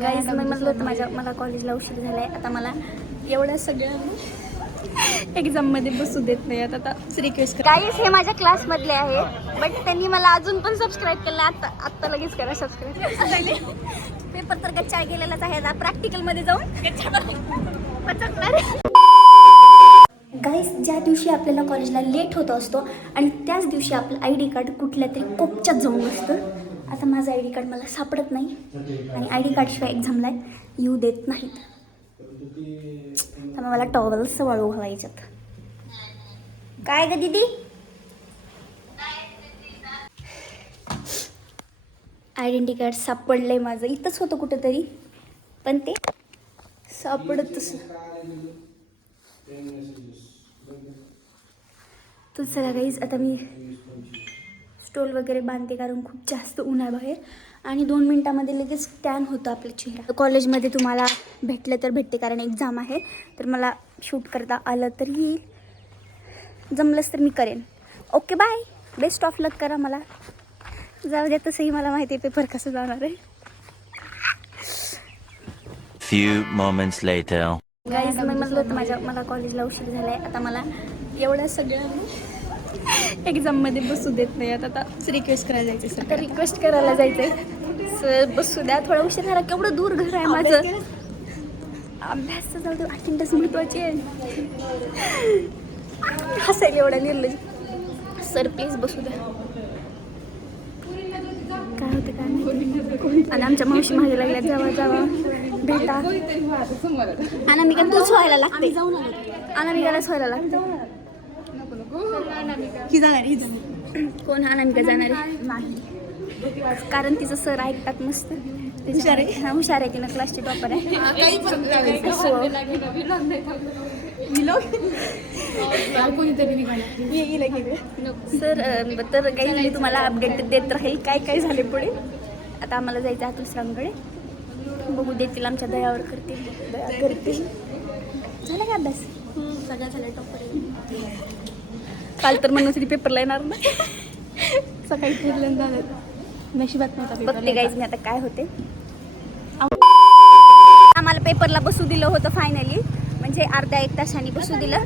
Guys मी म्हणलं होतं मला कॉलेजला उशीर झाला आहे. आता मला एवढ्या सगळ्या एक्झाममध्ये बसू देत नाही. आता रिक्वेस्ट गाईज हे माझ्या क्लासमधले आहेत, बट त्यांनी मला अजून पण सबस्क्राईब केलं. आत्ता लगेच करा सबस्क्राईब. पेपर तर गच्चा गेलेलाच आहे. आता प्रॅक्टिकलमध्ये जाऊन गाईज ज्या दिवशी आपल्याला कॉलेजला लेट होत असतो आणि त्याच दिवशी आपलं ID कार्ड कुठल्या तरी कोपच्यात जाऊन बसतं. आता माझं ID कार्ड मला सापडत नाही आणि ID कार्डशिवाय एक्झामला येऊ देत नाहीत. तर मला टॉवेल्स वाळू घालायच्यात. काय ग दीदी? आयडेंटिटी कार्ड सापडलंय माझं. इथंच होतं कुठंतरी, पण ते सापडतच. तर चला गाईज आता मी स्टोल वगैरे बांधते, कारण खूप जास्त ऊन आहे बाहेर आणि 2 मिनिटामध्ये लगेच टॅन होतं आपला चेहरा. कॉलेजमध्ये तुम्हाला भेटलं तर भेटते, कारण एक्झाम आहे. तर मला शूट करता आलं तर येईल, जमलंच तर मी करेन. ओके बाय, बेस्ट ऑफ लक करा. मला जाऊ द्या, तसंही मला माहिती आहे पेपर कसं जाणार आहे. Few moments later. गाईज मी म्हणलं होतं मला कॉलेजला उशीर झाला आहे. आता मला एवढ्या सगळ्या एक्झाममध्ये बसू देत नाही. आता रिक्वेस्ट करायला जायचं सर. तर रिक्वेस्ट करायला जायचं आहे सर, बसू द्या. थोडा उशीर झाला. केवढं दूर घर आहे माझं. अभ्यास जाऊ दे, अटेंडन्स महत्त्वाची आहे. हसायला एवढा निर्लज. सर प्लीज बसू द्या. काय होतं काय नाही. आणि आमच्या मावशी मागे लागल्या, जावा जावा भेटा. अनामिका तूच व्हायला लागते. अनामिकालाच व्हायला लागते. कोण अनामिका जाणार आहे? कारण तिचं सर ऐकतात मस्त. हुशार आहे की ना, क्लासची टॉपर आहे. सर तर काही मी तुम्हाला अपडेट देत राहील काय काय झाले पुढे. आता आम्हाला जायचं आहे दुसऱ्यांकडे. बघू देतील, आमच्या दयावर करतील. झालं का अभ्यास? सगळ्या झालं. टॉपर काल तर म्हणून तरी पेपरला येणार ना. सकाळी फिरल्यानं नशिबात नव्हता. बघते गाईज मी आता काय होते. आम्हाला पेपरला बसू दिलं होतं फायनली, म्हणजे अर्ध्या 1 तासांनी बसू दिलं.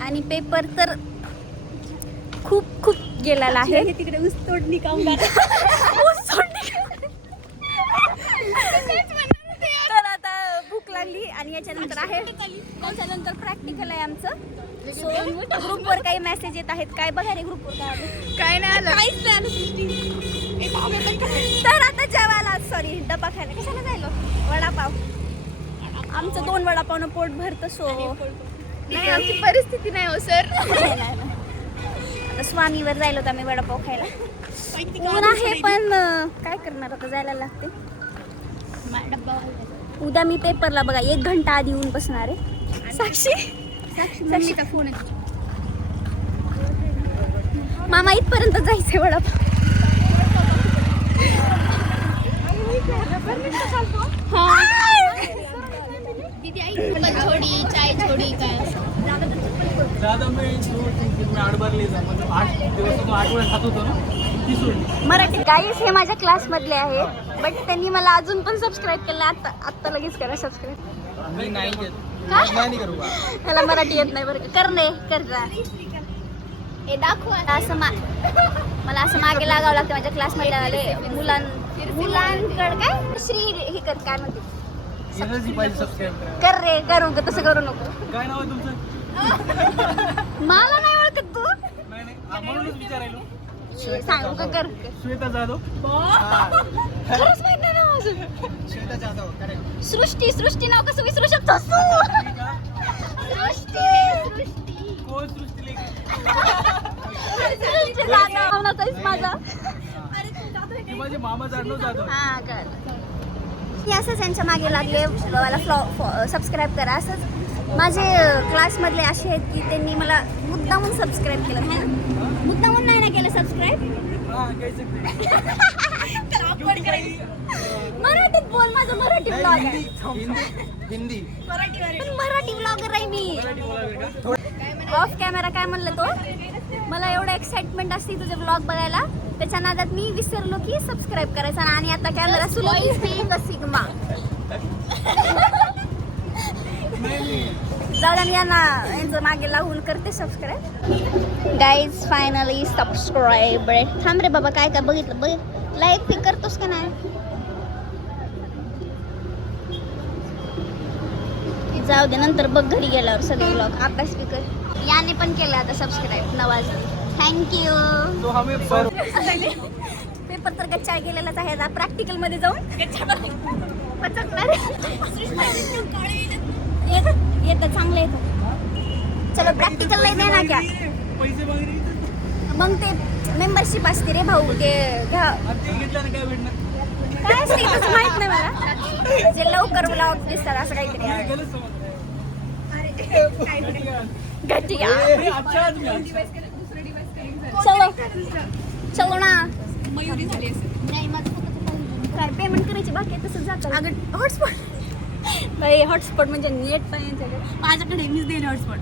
आणि पेपर तर खूप गेलेला आहे. तिकडे ऊस तोडणी कामगार. तर आता भूक लागली आणि याच्यानंतर प्रॅक्टिकल आहे आमचं. सो ग्रुपवर काही मेसेज येत आहेत. काय बघा रे ग्रुपवर काय नाही आलं. काहीच नाही आलं. तर आता जेवायला, सॉरी डबा खायला कशाला जायलो? वडापाव. आमचं 2 वडापावनं पोट भरतं. सो नाही, आमची परिस्थिती नाही हो सर. आता स्वामीवर जायलो तर आम्ही वडापाव खायला. ऊन आहे पण काय करणार, आता जायला लागते. उद्या मी पेपरला बघा 1 घंटा आधी येऊन बसणार आहे. साक्षीचा फोन आहे. मामा इथपर्यंत जायचंय वडापाव. छोडी चाय छोडी काय मराठी. गाईस हे माझ्या क्लासमधले आहेत, बट त्यांनी मला अजून पण सबस्क्राईब केलं. आत्ता लगेच करा सबस्क्राईब. मी नाही घेत. त्याला मराठी येत नाही बरं. करणे करा हे दाखवा. मला असं मागे लागावं लागतं माझ्या क्लासमध्ये मुलांकडे. काय श्री हे कर, काय म्हणते कर रे. करू का तसं करू नको. काय नाव आहे तुमचं? मला नाही ओळखत तू. म्हणूनच विचारायलो. सांगू का कर. श्वेता जाधव. खरंच माहित नाही ना माझं. श्वेता जाधव. सृष्टी नाव कसं विसरू शकतो? कोण सृष्टी माझा. माझे मामा जाधव. हा कर. मी असंच यांच्या मागे लागले, मला सबस्क्राईब करा. असंच माझे क्लासमधले असे आहेत की त्यांनी मला मुद्दामून सबस्क्राईब केलं. मुद्दामून नाही ना केलं सबस्क्राईब. मराठीत बोल. माझं मराठी ब्लॉग आहे. हिंदी. मराठी ब्लॉगर आहे मी. ऑफ कॅमेरा काय म्हणलं तो? मला एवढं एक्साइटमेंट असते तुझे ब्लॉग बघायला. त्याच्या नादात मी विसरलो की सबस्क्राईब करायचा आणि आता कॅमेरा सुरू सिग्मा जाऊन मी यांचं मागे लागून करते सबस्क्राईब. Guys finally subscribe. थांब रे बाबा, काय काय बघितलं बघ, लाईक पिक करतोस का नाही? जाऊ दे, नंतर बघ घरी गेल्यावर सगळे ब्लॉग. आकाश स्पीकर याने पण केलं आता सबस्क्राईब. नवाज थँक्यू. तो हमें पेपर तर गच्चा गेलेलाच आहे. आता प्रॅक्टिकल मध्ये जाऊन पचकणार येतं चांगलं येतं. चलो प्रॅक्टिकल नाही देणार क्या? पैसे वगैरे मग ते मेंबरशिप असते रे भाऊ, ते घ्या. ते घेतल्याने काय भेटणार? काय असते तसं माहित नाही मला. जे लवकर ब्लॉग दिसतात असं काहीतरी आहे. गलत समजलं. घटिया. हे अच्छा आदमी आहे. चलो चलो ना. नाही माझं काय पेमेंट करायची बाकी आहे, तसंच जातं. अगं हॉटस्पॉट बाई, हॉटस्पॉट म्हणजे नेट पण माझ्याकडे मीच देणे हॉटस्पॉट.